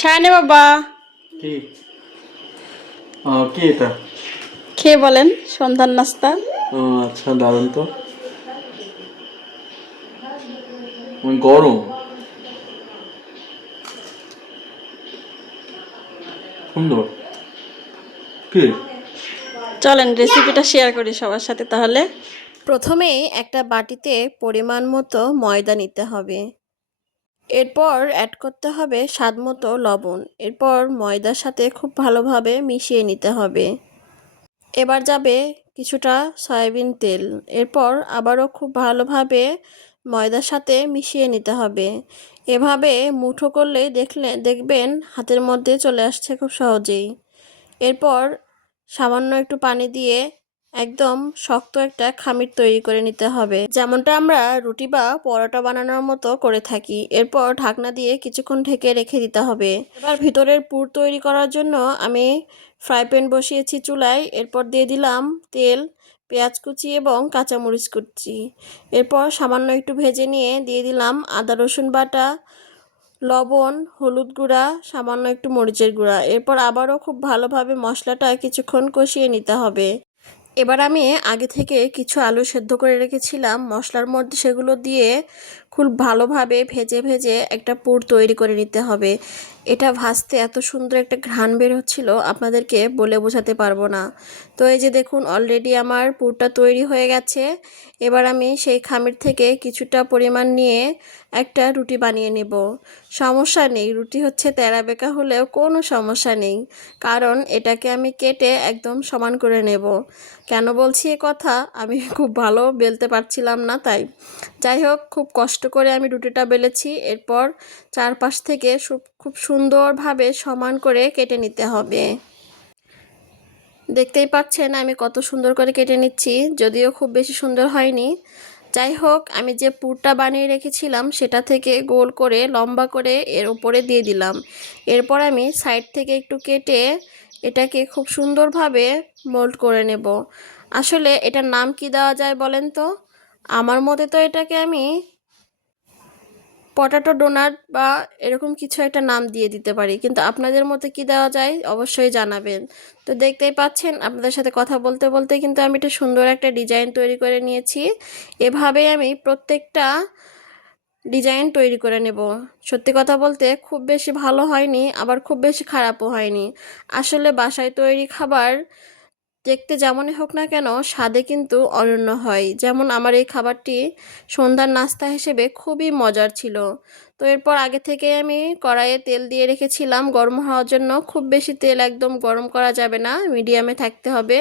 শায়নে বাবা, কি কি এটা? খেয়ে বলেন সন্ধ্যার নাস্তা। ও আচ্ছা, দারুণ তো। গরম, সুন্দর। কি? চলেন রেসিপিটা শেয়ার করি সবার সাথে তাহলে। প্রথমেই একটা বাটিতে পরিমাণ মতো ময়দা নিতে হবে। এরপর অ্যাড করতে হবে স্বাদমতো লবণ। এরপর ময়দার সাথে খুব ভালোভাবে মিশিয়ে নিতে হবে। এবার যাবে কিছুটা সয়াবিন তেল। এরপর আবারও খুব ভালোভাবে ময়দার সাথে মিশিয়ে নিতে হবে। এভাবে মুঠো করলেই দেখবেন হাতের মধ্যে চলে আসছে খুব সহজেই। এরপর সামান্য একটু পানি দিয়ে একদম শক্ত একটা খামির তৈরি করে নিতে হবে, যেমনটা আমরা রুটি বা পরোটা বানানোর মতো করে থাকি। এরপর ঢাকনা দিয়ে কিছুক্ষণ ঢেকে রেখে দিতে হবে। এবার ভিতরের পুর তৈরি করার জন্য আমি ফ্রাই প্যান বসিয়েছি চুলায়। এরপর দিয়ে দিলাম তেল, পেঁয়াজ কুচি এবং কাঁচামরিচ কুচি। এরপর সামান্য একটু ভেজে নিয়ে দিয়ে দিলাম আদা রসুন বাটা, লবণ, হলুদ গুঁড়া, সামান্য একটু মরিচের গুঁড়া। এরপর আবারও খুব ভালোভাবে মশলাটা কিছুক্ষণ কষিয়ে নিতে হবে। এবার আমি আগে থেকে কিছু আলু সেদ্ধ করে রেখেছিলাম মশলার মধ্যে, সেগুলো দিয়ে খুব ভালোভাবে ভেজে ভেজে একটা পুর তৈরি করে নিতে হবে। এটা ভাজতে এত সুন্দর একটা ঘ্রাণ বের হচ্ছিল, আপনাদেরকে বলে বোঝাতে পারবো না। তো এই যে দেখুন অলরেডি আমার পুরটা তৈরি হয়ে গেছে। এবার আমি সেই খামির থেকে কিছুটা পরিমাণ নিয়ে একটা রুটি বানিয়ে নেব। সমস্যা নেই, রুটি হচ্ছে তেরা বেঁকা হলেও কোনো সমস্যা নেই, কারণ এটাকে আমি কেটে একদম সমান করে নেব। কেন বলছি এ কথা, আমি খুব ভালো বেলতে পারছিলাম না তাই। যাই হোক, খুব কষ্ট করে আমি রুটিটা বেলেছি। এরপর চারপাশ থেকে খুব সুন্দরভাবে সমান করে কেটে নিতে হবে। দেখতেই পাচ্ছেন আমি কত সুন্দর করে কেটে নিচ্ছি, যদিও খুব বেশি সুন্দর হয়নি। যাই হোক, আমি যে পুরটা বানিয়ে রেখেছিলাম সেটা থেকে গোল করে লম্বা করে এর উপরে দিয়ে দিলাম। এরপর আমি সাইড থেকে একটু কেটে এটাকে খুব সুন্দরভাবে মোল্ড করে নেব। আসলে এটার নাম কি দেওয়া যায় বলেন তো? আমার মতে তো এটাকে আমি পটাটো ডোনাট বা এরকম কিছু একটা নাম দিয়ে দিতে পারি, কিন্তু আপনাদের মতে কি দেওয়া যায় অবশ্যই জানাবেন। তো দেখতেই পাচ্ছেন আপনাদের সাথে কথা বলতে বলতে কিন্তু আমি একটা সুন্দর একটা ডিজাইন তৈরি করে নিয়েছি। এভাবেই আমি প্রত্যেকটা ডিজাইন তৈরি করে নেব। সত্যি কথা বলতে খুব বেশি ভালো হয়নি, আবার খুব বেশি খারাপও হয়নি। আসলে বাসায় তৈরি খাবার দেখতে যেমনই হোক না কেন স্বাদে কিন্তু অনন্য হয়। যেমন আমার এই খাবারটি সন্ধ্যার নাস্তা হিসেবে খুবই মজার ছিল। তো এরপর আগে থেকে আমি কড়াইয়ে তেল দিয়ে রেখেছিলাম গরম হওয়ার জন্য। খুব বেশি তেল একদম গরম করা যাবে না, মিডিয়ামে থাকতে হবে।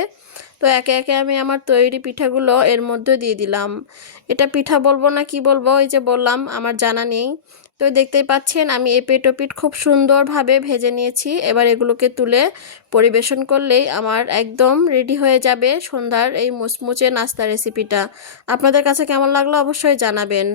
তো একে একে আমি আমার তৈরি পিঠাগুলো এর মধ্যে দিয়ে দিলাম। এটা পিঠা বলবো না কি বলবো, এই যে বললাম আমার জানা নেই। তো দেখতেই পাচ্ছেন আমি এপিঠ ওপিঠ খুব সুন্দরভাবে ভেজে নিয়েছি। এবার এগুলোকে তুলে পরিবেশন করলেই আমার একদম রেডি হয়ে যাবে সন্ধ্যার এই মুচমুচে নাস্তা রেসিপিটা। আপনাদের কাছে কেমন লাগলো অবশ্যই জানাবেন।